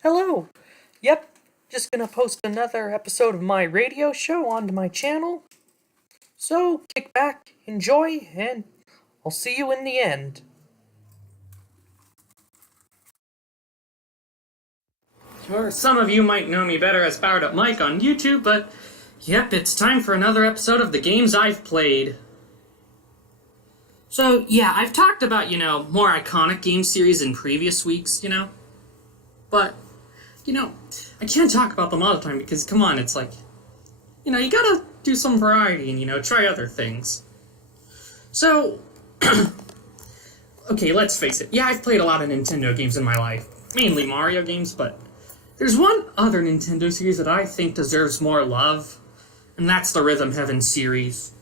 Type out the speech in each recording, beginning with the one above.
Hello. Yep, just gonna post another episode of my radio show onto my channel. So kick back, enjoy, and I'll see you in the end. Sure, some of you might know me better as Powered Up Mike on YouTube, but yep, it's time for another episode of the games I've played. So, yeah, I've talked about, more iconic game series in previous weeks, but, I can't talk about them all the time because, come on, it's like, you gotta do some variety and, try other things. So, okay, let's face it. Yeah, I've played a lot of Nintendo games in my life, mainly Mario games, but there's one other Nintendo series that I think deserves more love, and that's the Rhythm Heaven series.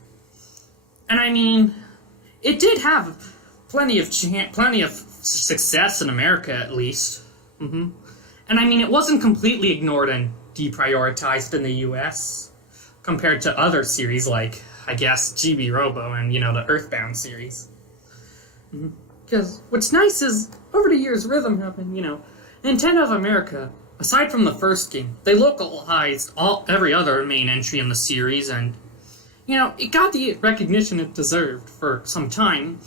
And I mean, it did have plenty of success in America, at least. And I mean, it wasn't completely ignored and deprioritized in the US compared to other series like, I guess, GB Robo and, the Earthbound series. Because what's nice is, over the years, Rhythm Heaven, Nintendo of America, aside from the first game, they localized every other main entry in the series, and, it got the recognition it deserved for some time.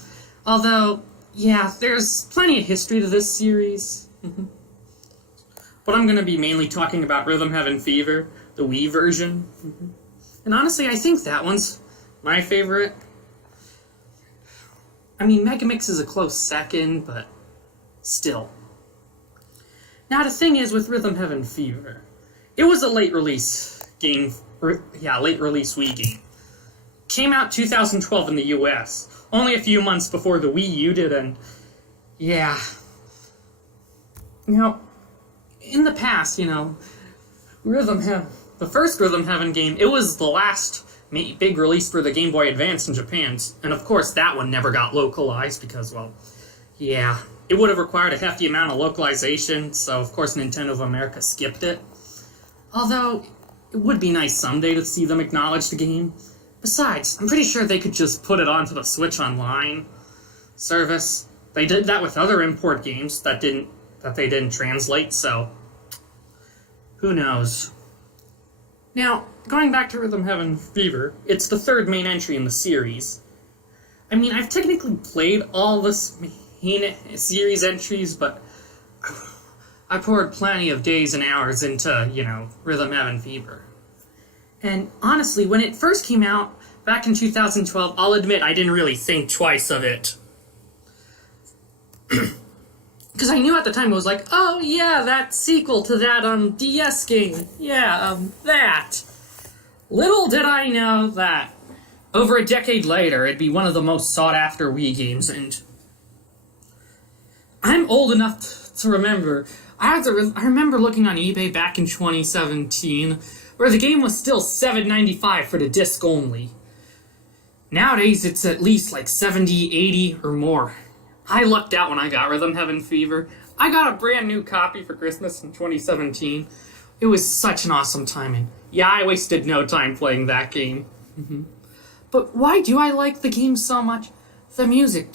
Although, yeah, there's plenty of history to this series. But I'm going to be mainly talking about Rhythm Heaven Fever, the Wii version. And honestly, I think that one's my favorite. I mean, Megamix is a close second, but still. Now, the thing is with Rhythm Heaven Fever, it was a late release game, late release Wii game. Came out 2012 in the US, only a few months before the Wii U did, and yeah. Now, in the past, the first Rhythm Heaven game, it was the last big release for the Game Boy Advance in Japan, and of course that one never got localized because, well, yeah, it would have required a hefty amount of localization, so of course Nintendo of America skipped it. Although, it would be nice someday to see them acknowledge the game. Besides, I'm pretty sure they could just put it onto the Switch Online service. They did that with other import games that they didn't translate, so who knows. Now, going back to Rhythm Heaven Fever, it's the third main entry in the series. I mean, I've technically played all the main series entries, but I poured plenty of days and hours into, Rhythm Heaven Fever. And honestly, when it first came out, back in 2012, I'll admit I didn't really think twice of it. Because I knew at the time, it was like, oh yeah, that sequel to that DS game. Yeah, that. Little did I know that over a decade later, it'd be one of the most sought-after Wii games, and I'm old enough to remember. I remember looking on eBay back in 2017, where the game was still $7.95 for the disc only. Nowadays, it's at least like $70, $80, or more. I lucked out when I got Rhythm Heaven Fever. I got a brand new copy for Christmas in 2017. It was such an awesome timing. Yeah, I wasted no time playing that game. But why do I like the game so much? The music,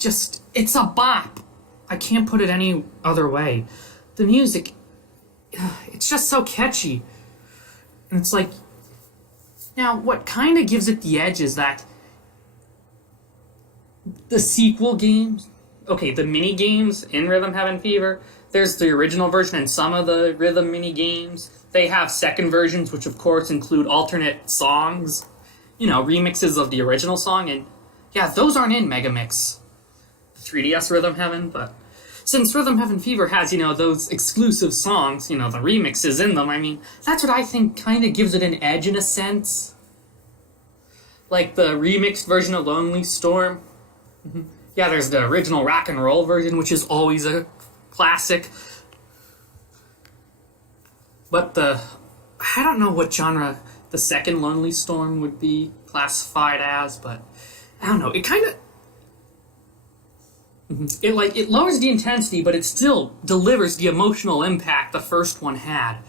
it's a bop. I can't put it any other way. The music, it's just so catchy. And it's like, now what kind of gives it the edge is that the sequel games, the mini games in Rhythm Heaven Fever, there's the original version and some of the Rhythm mini games. They have second versions, which of course include alternate songs, remixes of the original song, and yeah, those aren't in Megamix 3DS Rhythm Heaven, but since Rhythm Heaven Fever has, those exclusive songs, the remixes in them, I mean, that's what I think kind of gives it an edge in a sense. Like the remixed version of Lonely Storm. Yeah, there's the original rock and roll version, which is always a classic. But I don't know what genre the second Lonely Storm would be classified as, but I don't know, it kind of, it lowers the intensity, but it still delivers the emotional impact the first one had.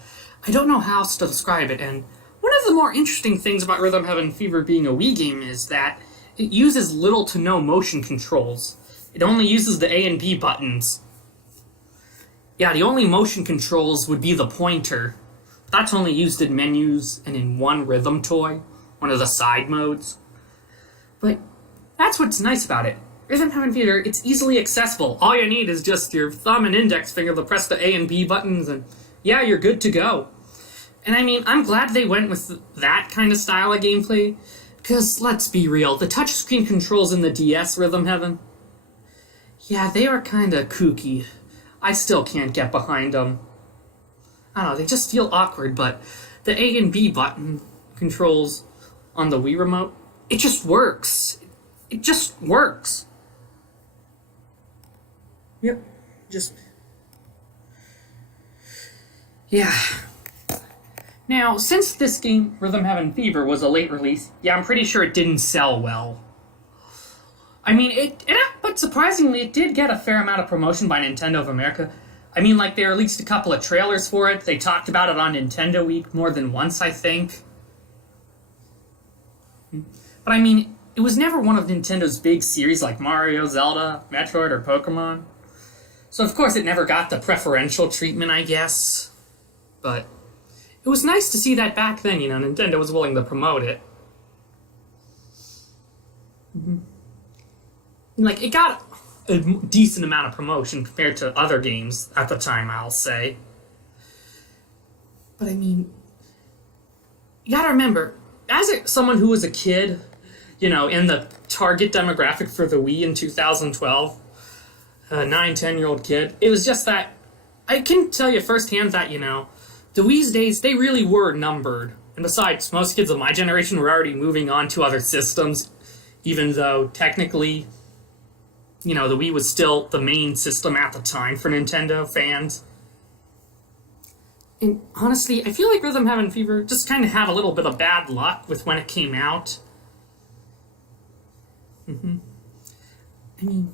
I don't know how else to describe it, and one of the more interesting things about Rhythm Heaven Fever being a Wii game is that it uses little to no motion controls. It only uses the A and B buttons. Yeah, the only motion controls would be the pointer. That's only used in menus and in one rhythm toy, one of the side modes. But that's what's nice about it. Rhythm Heaven Theater, it's easily accessible. All you need is just your thumb and index finger to press the A and B buttons, and yeah, you're good to go. And I mean, I'm glad they went with that kind of style of gameplay, because let's be real, the touchscreen controls in the DS Rhythm Heaven, yeah, they were kind of kooky. I still can't get behind them. I don't know, they just feel awkward, but the A and B button controls on the Wii remote, it just works. It just works. Yep, yeah. Now, since this game, Rhythm Heaven Fever, was a late release, yeah, I'm pretty sure it didn't sell well. I mean, but surprisingly, it did get a fair amount of promotion by Nintendo of America. I mean, like, they released a couple of trailers for it. They talked about it on Nintendo Week more than once, I think. But I mean, it was never one of Nintendo's big series like Mario, Zelda, Metroid, or Pokemon. So, of course, it never got the preferential treatment, I guess. But it was nice to see that back then, Nintendo was willing to promote it. Like, it got a decent amount of promotion compared to other games at the time, I'll say. But I mean, you gotta remember, as someone who was a kid, in the target demographic for the Wii in 2012, a 9-10-year-old kid, it was just that, I can tell you firsthand that, the Wii's days, they really were numbered. And besides, most kids of my generation were already moving on to other systems, even though technically, the Wii was still the main system at the time for Nintendo fans. And honestly, I feel like Rhythm Heaven Fever just kind of had a little bit of bad luck with when it came out. I mean,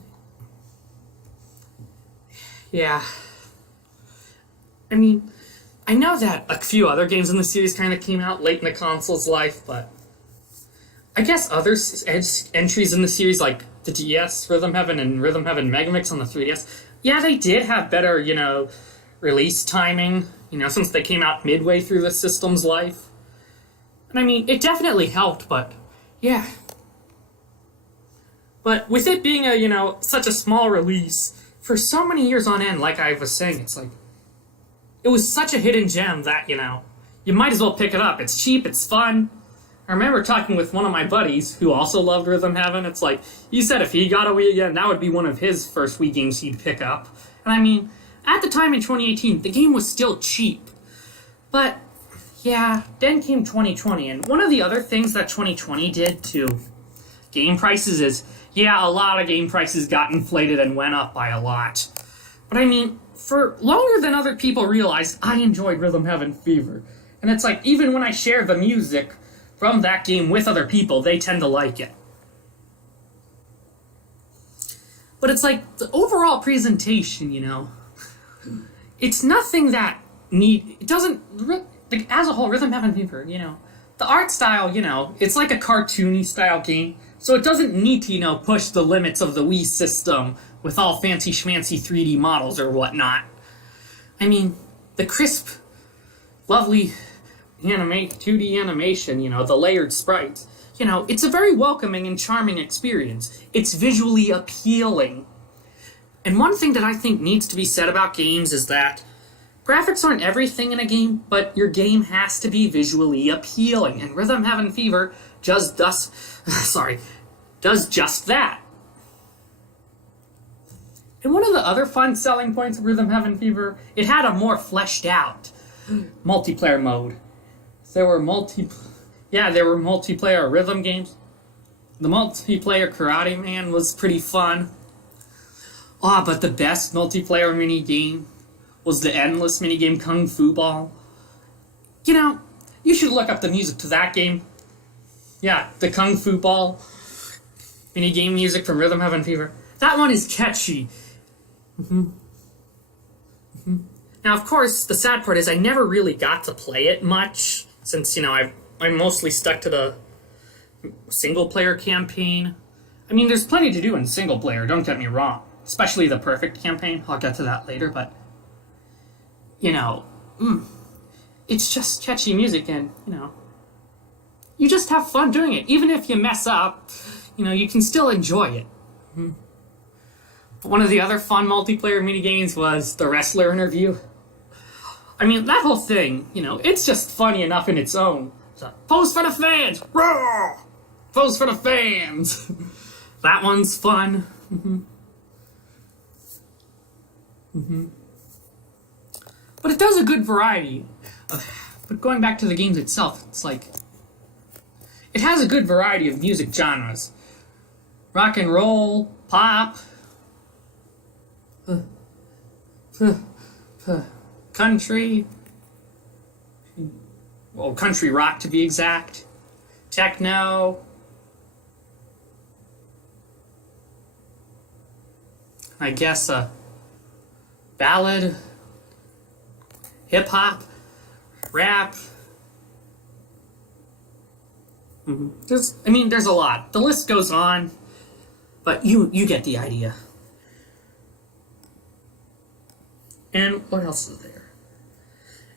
yeah. I mean, I know that a few other games in the series kind of came out late in the console's life, but I guess other entries in the series, like the DS Rhythm Heaven and Rhythm Heaven Megamix on the 3DS, yeah, they did have better, release timing, since they came out midway through the system's life. And I mean, it definitely helped, but yeah. But with it being a, such a small release, for so many years on end, like I was saying, it's like, it was such a hidden gem that, you might as well pick it up. It's cheap, it's fun. I remember talking with one of my buddies who also loved Rhythm Heaven. It's like, he said if he got a Wii again, that would be one of his first Wii games he'd pick up. And I mean, at the time in 2018, the game was still cheap. But, yeah, then came 2020. And one of the other things that 2020 did to game prices is, yeah, a lot of game prices got inflated and went up by a lot. But I mean, for longer than other people realized, I enjoyed Rhythm Heaven Fever. And it's like, even when I share the music from that game with other people, they tend to like it. But it's like, the overall presentation, it's nothing that it doesn't, like, as a whole, Rhythm Heaven Fever, the art style, it's like a cartoony style game, so it doesn't need to, push the limits of the Wii system with all fancy schmancy 3D models or whatnot. I mean, the crisp, lovely 2D animation, the layered sprites, it's a very welcoming and charming experience. It's visually appealing. And one thing that I think needs to be said about games is that graphics aren't everything in a game, but your game has to be visually appealing. And Rhythm Heaven Fever does just that. And one of the other fun selling points of Rhythm Heaven Fever, it had a more fleshed out multiplayer mode. There were multiplayer rhythm games. The multiplayer Karate Man was pretty fun. But the best multiplayer minigame was the endless minigame Kung Fu Ball. You should look up the music to that game. Yeah, the Kung Fu Ball minigame music from Rhythm Heaven Fever. That one is catchy. Now, of course, the sad part is I never really got to play it much, since, I'm mostly stuck to the single-player campaign. I mean, there's plenty to do in single-player, don't get me wrong. Especially the Perfect campaign. I'll get to that later, but you know, it's just catchy music, and, you know, you just have fun doing it. Even if you mess up, you know, you can still enjoy it. But one of the other fun multiplayer minigames was the wrestler interview. I mean, that whole thing, you know, it's just funny enough in its own. So, pose for the fans! Roar! Pose for the fans! That one's fun. But it does a good variety. But going back to the games itself, it's like, it has a good variety of music genres. Rock and roll, pop, country, well, country rock to be exact, techno, I guess ballad, hip-hop, rap. There's a lot. The list goes on, but you get the idea. And what else is there?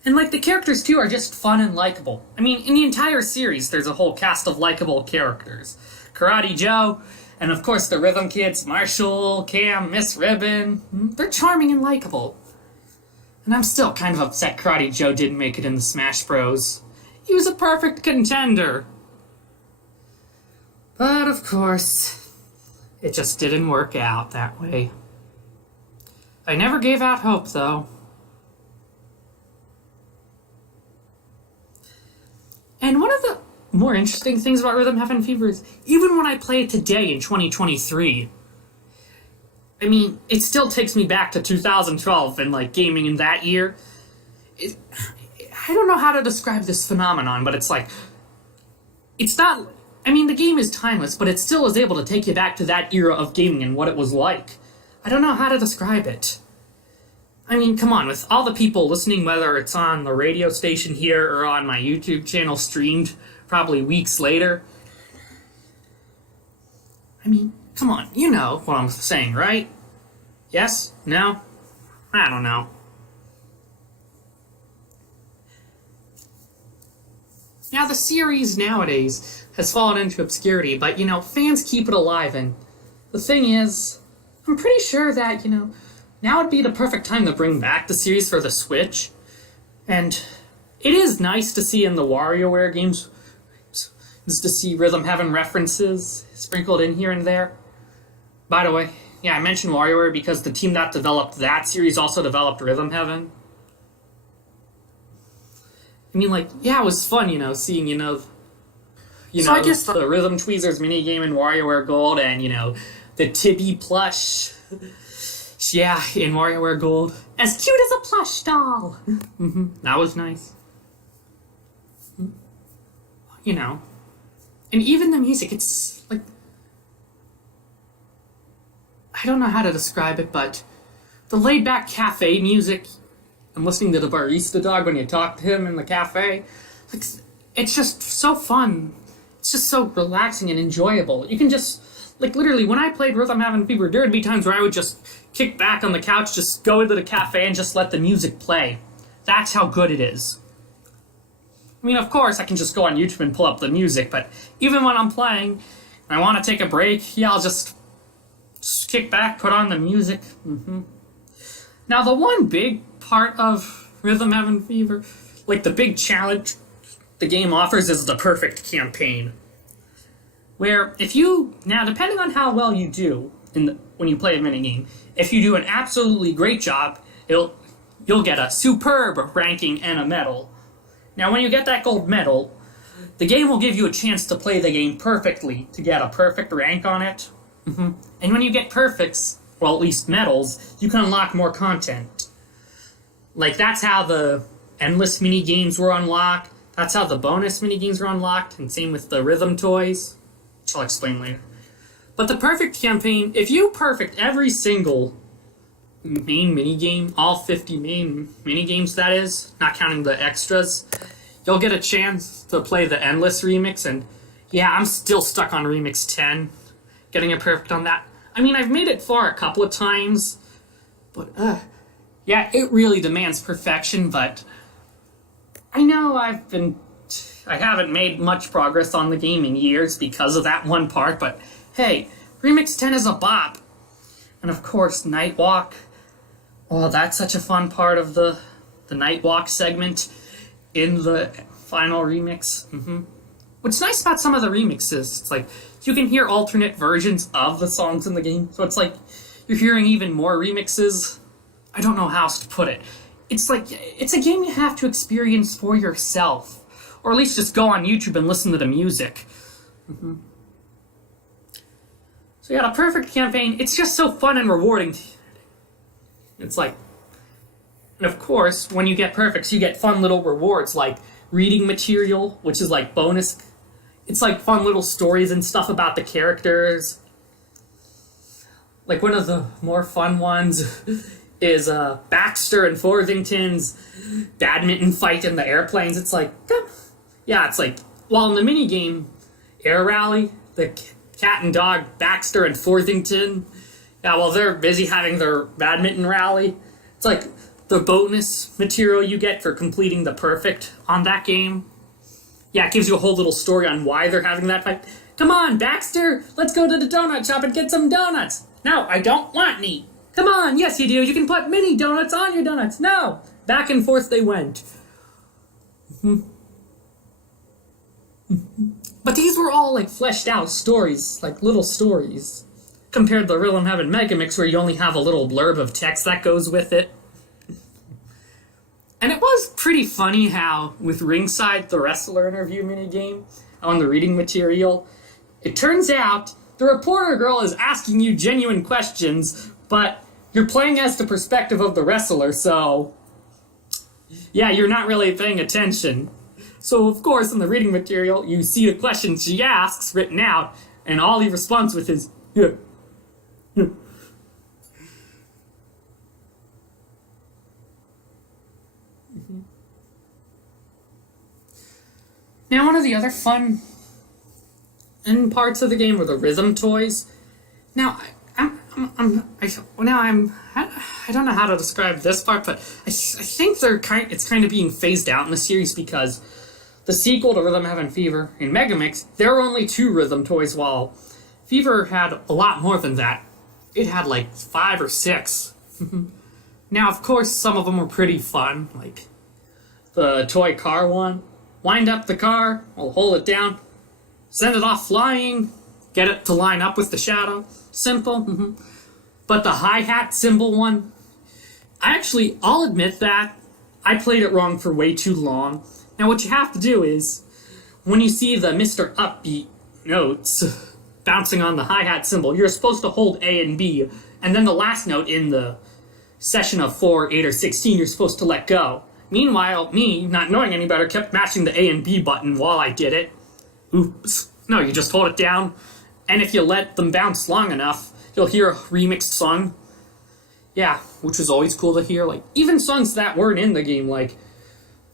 And, like, the characters, too, are just fun and likable. I mean, in the entire series, there's a whole cast of likable characters. Karate Joe, and, of course, the Rhythm Kids, Marshall, Cam, Miss Ribbon. They're charming and likable. And I'm still kind of upset Karate Joe didn't make it in the Smash Bros. He was a perfect contender. But, of course, it just didn't work out that way. I never gave out hope, though. And one of the more interesting things about Rhythm Heaven Fever is, even when I play it today in 2023, I mean, it still takes me back to 2012 and, like, gaming in that year. I don't know how to describe this phenomenon, but it's like, it's not, I mean, the game is timeless, but it still is able to take you back to that era of gaming and what it was like. I don't know how to describe it. I mean, come on, with all the people listening, whether it's on the radio station here or on my YouTube channel streamed probably weeks later. I mean, come on, you know what I'm saying, right? Yes? No? I don't know. Now, the series nowadays has fallen into obscurity, but, you know, fans keep it alive, and the thing is, I'm pretty sure that, you know, now would be the perfect time to bring back the series for the Switch. And it is nice to see in the WarioWare games, is to see Rhythm Heaven references sprinkled in here and there. By the way, yeah, I mentioned WarioWare because the team that developed that series also developed Rhythm Heaven. I mean, like, yeah, it was fun, you know, seeing, I guess the Rhythm Tweezers minigame in WarioWare Gold and, you know, the Tibby plush. Yeah, in WarioWare Gold. As cute as a plush doll! That was nice. You know. And even the music, it's like, I don't know how to describe it, but the laid-back cafe music and listening to the barista dog when you talk to him in the cafe, like, it's just so fun. It's just so relaxing and enjoyable. You can just, like, literally, when I played Rhythm Heaven Fever, there would be times where I would just kick back on the couch, just go into the cafe and just let the music play. That's how good it is. I mean, of course, I can just go on YouTube and pull up the music, but even when I'm playing and I want to take a break, yeah, I'll just kick back, put on the music. Now, the one big part of Rhythm Heaven Fever, like the big challenge the game offers, is the perfect campaign. Where if you, now depending on how well you do when you play a minigame, if you do an absolutely great job, you'll get a superb ranking and a medal. Now when you get that gold medal, the game will give you a chance to play the game perfectly, to get a perfect rank on it. And when you get perfects, well, at least medals, you can unlock more content. Like, that's how the endless mini-games were unlocked, that's how the bonus mini-games were unlocked, and same with the rhythm toys, which I'll explain later. But the perfect campaign, if you perfect every single main minigame, all 50 main minigames that is, not counting the extras, you'll get a chance to play the Endless remix, and yeah, I'm still stuck on Remix 10, getting it perfect on that. I mean, I've made it far a couple of times, but Yeah, it really demands perfection, but I know I haven't made much progress on the game in years because of that one part, but hey, Remix 10 is a bop. And of course, Night Walk. Oh, that's such a fun part of the Night Walk segment in the final remix. What's nice about some of the remixes, it's like you can hear alternate versions of the songs in the game. So it's like you're hearing even more remixes. I don't know how else to put it. It's like it's a game you have to experience for yourself, or at least just go on YouTube and listen to the music. So yeah, the perfect campaign. It's just so fun and rewarding. It's like, and of course, when you get perfects, you get fun little rewards like reading material, which is like bonus. It's like fun little stories and stuff about the characters. Like one of the more fun ones is Baxter and Forthington's badminton fight in the airplanes. It's like, yeah, it's like, while in the minigame, Air Rally, the cat and dog Baxter and Forthington, yeah, while they're busy having their badminton rally, it's like the bonus material you get for completing the perfect on that game. Yeah, it gives you a whole little story on why they're having that fight. Come on, Baxter, let's go to the donut shop and get some donuts. No, I don't want any. Come on, yes you do. You can put mini donuts on your donuts. No. Back and forth they went. But these were all like fleshed out stories, like little stories, compared to the Rhythm Heaven Megamix where you only have a little blurb of text that goes with it. And it was pretty funny how, with Ringside, the wrestler interview minigame, on the reading material, it turns out the reporter girl is asking you genuine questions, but you're playing as the perspective of the wrestler, so yeah, you're not really paying attention. So, of course, in the reading material, you see the questions she asks written out, and all he responds with is, yeah. Now, one of the other fun parts of the game were the rhythm toys. Now, I don't know how to describe this part, but I think it's kind of being phased out in the series because the sequel to Rhythm Heaven Fever in Megamix, there were only 2 rhythm toys, while Fever had a lot more than that. It had like 5 or 6. Now, of course, some of them were pretty fun, like the toy car one. Wind up the car, or hold it down, send it off flying, get it to line up with the shadow. Simple. But the hi-hat cymbal one, I'll admit that I played it wrong for way too long. Now what you have to do is, when you see the Mr. Upbeat notes bouncing on the hi-hat cymbal, you're supposed to hold A and B, and then the last note in the session of 4, 8, or 16, you're supposed to let go. Meanwhile, me, not knowing any better, kept mashing the A and B button while I did it. Oops. No, you just hold it down, and if you let them bounce long enough, you'll hear a remixed song. Yeah, which was always cool to hear. Like, even songs that weren't in the game, like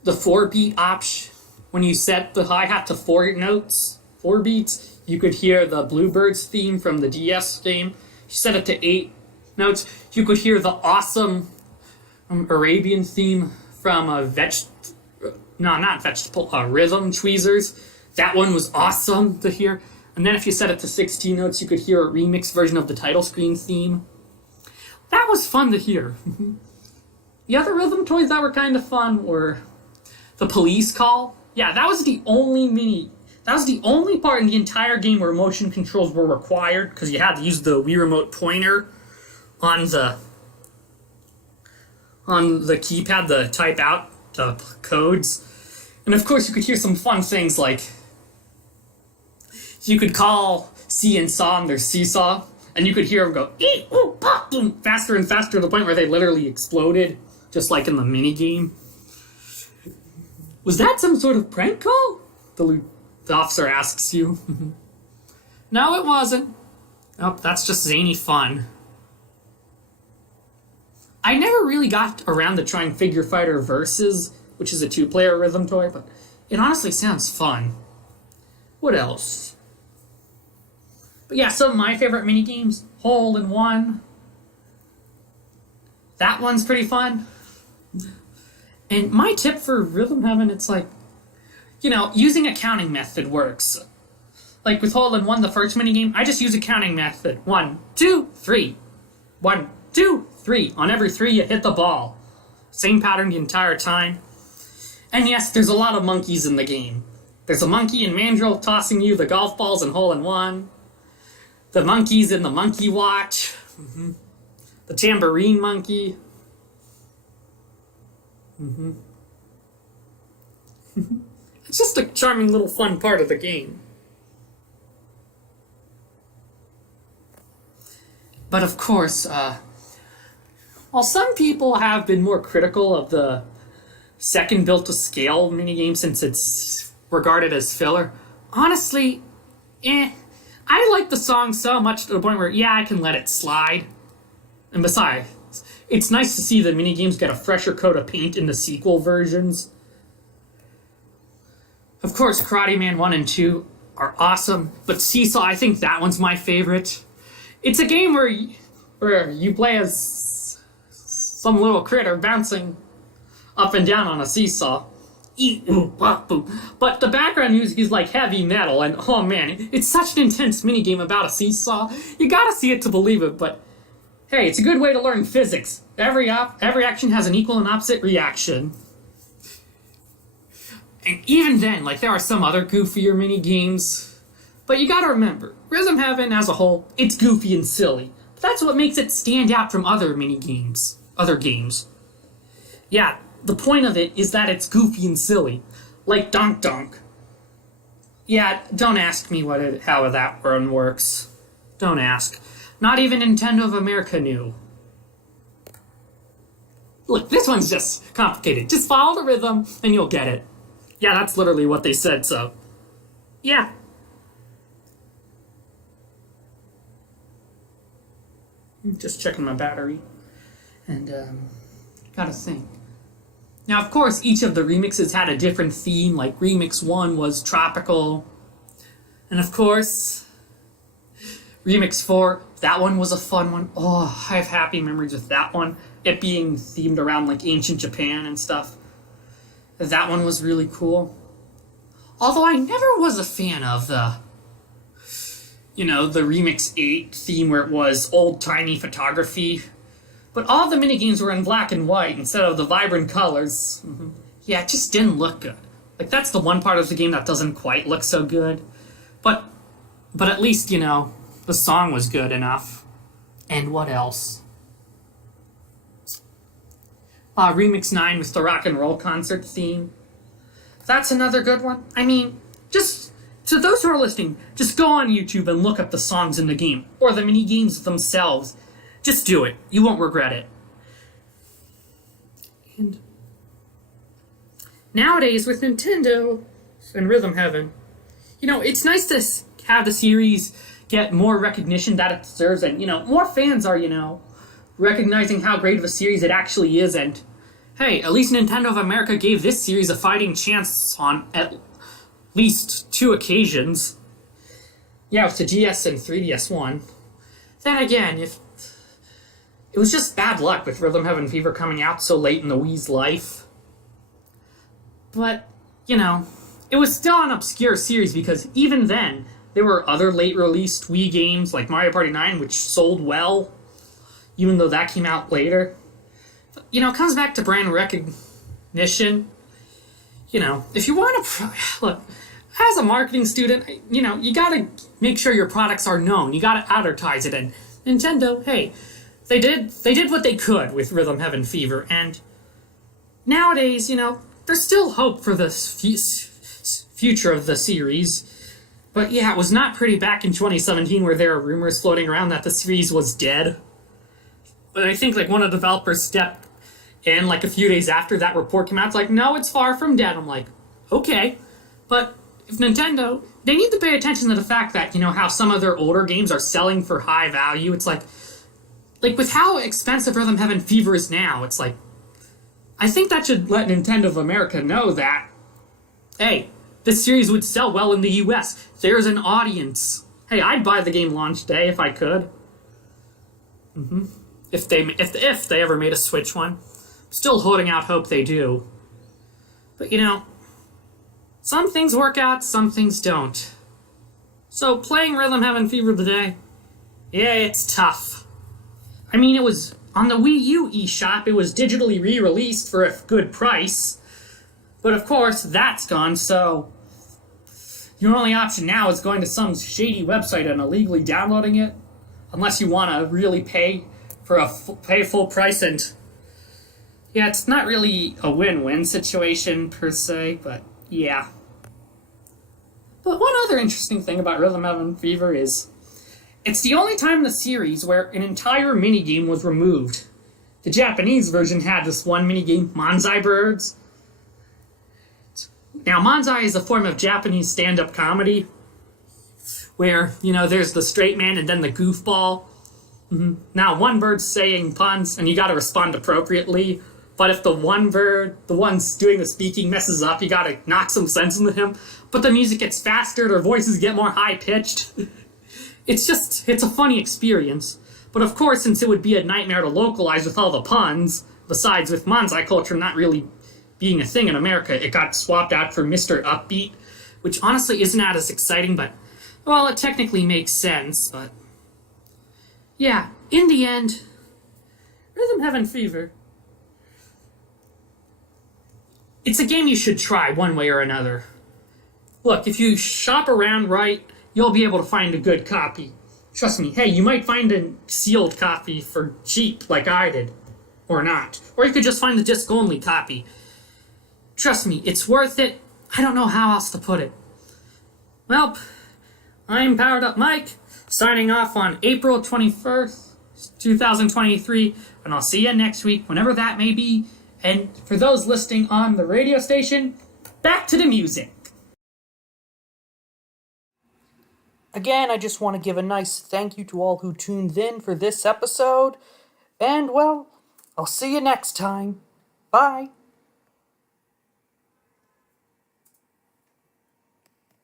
the 4-beat option. When you set the hi-hat to 4 notes, 4 beats, you could hear the Bluebirds theme from the DS game. You set it to 8 notes, you could hear the awesome Arabian theme from Rhythm Tweezers. That one was awesome to hear. And then if you set it to 16 notes, you could hear a remix version of the title screen theme. That was fun to hear. The other rhythm toys that were kind of fun were the police call. Yeah, that was the only part in the entire game where motion controls were required, because you had to use the Wii Remote pointer on the keypad to type out the codes. And of course you could hear some fun things like you could call C and Saw on their seesaw, and you could hear them go ee, ooh, pop, boom, faster and faster to the point where they literally exploded, just like in the minigame. Was that some sort of prank call? The officer asks you. No, it wasn't. Nope, that's just zany fun. I never really got around to trying Figure Fighter Versus, which is a 2-player rhythm toy, but it honestly sounds fun. What else? But yeah, some of my favorite minigames, Hole in One. That one's pretty fun. And my tip for Rhythm Heaven, it's like, using a counting method works. Like with Hole in One, the first minigame, I just use a counting method. 1, 2, 3. 1, 2, 3. On every 3, you hit the ball. Same pattern the entire time. And yes, there's a lot of monkeys in the game. There's a monkey in Mandrill tossing you the golf balls in Hole in One. The monkeys in the Monkey Watch. The tambourine monkey. It's just a charming little fun part of the game. But of course, while some people have been more critical of the second built-to-scale minigame since it's regarded as filler, honestly, I like the song so much to the point where, I can let it slide. And besides, it's nice to see the minigames get a fresher coat of paint in the sequel versions. Of course, Karate Man 1 and 2 are awesome, but Seesaw, I think that one's my favorite. It's a game where you play as some little critter bouncing up and down on a seesaw. But the background music is like heavy metal, and oh man, it's such an intense minigame about a seesaw. You gotta see it to believe it, but hey, it's a good way to learn physics. Every action has an equal and opposite reaction. And even then, there are some other goofier mini-games. But you gotta remember, Rhythm Heaven as a whole, it's goofy and silly. But that's what makes it stand out from other mini-games. Other games. Yeah, the point of it is that it's goofy and silly. Like Donk Donk. Yeah, don't ask me how that one works. Don't ask. Not even Nintendo of America knew. Look, this one's just complicated. Just follow the rhythm, and you'll get it. Yeah, that's literally what they said, so... yeah. Just checking my battery. And, gotta think. Now, of course, each of the remixes had a different theme, like Remix 1 was tropical. And of course, Remix 4, that one was a fun one. Oh, I have happy memories with that one. It being themed around, ancient Japan and stuff. That one was really cool. Although I never was a fan of the Remix 8 theme where it was old-timey photography. But all the minigames were in black and white instead of the vibrant colors. Yeah, it just didn't look good. That's the one part of the game that doesn't quite look so good. But at least, the song was good enough. And what else? Remix 9 with the rock and roll concert theme. That's another good one. I mean, just to those who are listening, just go on YouTube and look up the songs in the game, or the mini games themselves. Just do it. You won't regret it. And nowadays, with Nintendo and Rhythm Heaven, it's nice to have the series get more recognition that it deserves, and, more fans are, recognizing how great of a series it actually is, and hey, at least Nintendo of America gave this series a fighting chance on at least 2 occasions. Yeah, with the GS and 3DS one. Then again, if it was just bad luck with Rhythm Heaven Fever coming out so late in the Wii's life. But, it was still an obscure series because even then, there were other late-released Wii games like Mario Party 9 which sold well, even though that came out later. But, it comes back to brand recognition. If you want to... Look, as a marketing student, you gotta make sure your products are known. You gotta advertise it. And Nintendo, hey, they did what they could with Rhythm Heaven Fever. And nowadays, there's still hope for the future of the series. But yeah, it was not pretty back in 2017 where there were rumors floating around that the series was dead. But I think one of the developers stepped in a few days after that report came out. It's no, it's far from dead. I'm like, okay. But if Nintendo, they need to pay attention to the fact that, how some of their older games are selling for high value. It's like with how expensive Rhythm Heaven Fever is now, it's I think that should let Nintendo of America know that, hey, this series would sell well in the US. There's an audience. Hey, I'd buy the game launch day if I could. if they ever made a Switch one. I'm still holding out hope they do. But some things work out, some things don't. So playing Rhythm Heaven Fever today, yeah, it's tough. I mean, it was on the Wii U eShop, it was digitally re-released for a good price. But of course, that's gone, so your only option now is going to some shady website and illegally downloading it, unless you want to really pay full price. And yeah, it's not really a win-win situation per se, but yeah. But one other interesting thing about Rhythm Heaven Fever is it's the only time in the series where an entire minigame was removed. The Japanese version had this one minigame, Manzai Birds. Now, Manzai is a form of Japanese stand-up comedy where, there's the straight man and then the goofball. Now, one bird's saying puns, and you gotta respond appropriately. But if the one's doing the speaking, messes up, you gotta knock some sense into him. But the music gets faster, their voices get more high-pitched. It's a funny experience. But of course, since it would be a nightmare to localize with all the puns, besides with Manzai culture not really being a thing in America, it got swapped out for Mr. Upbeat, which honestly isn't as exciting, but, well, it technically makes sense, but yeah, in the end, Rhythm Heaven Fever, it's a game you should try one way or another. Look, if you shop around right, you'll be able to find a good copy. Trust me, hey, you might find a sealed copy for cheap, like I did. Or not. Or you could just find the disc-only copy. Trust me, it's worth it. I don't know how else to put it. Well, I'm Powered Up Mike, signing off on April 21st, 2023, and I'll see you next week, whenever that may be. And for those listening on the radio station, back to the music. Again, I just want to give a nice thank you to all who tuned in for this episode. And, well, I'll see you next time. Bye.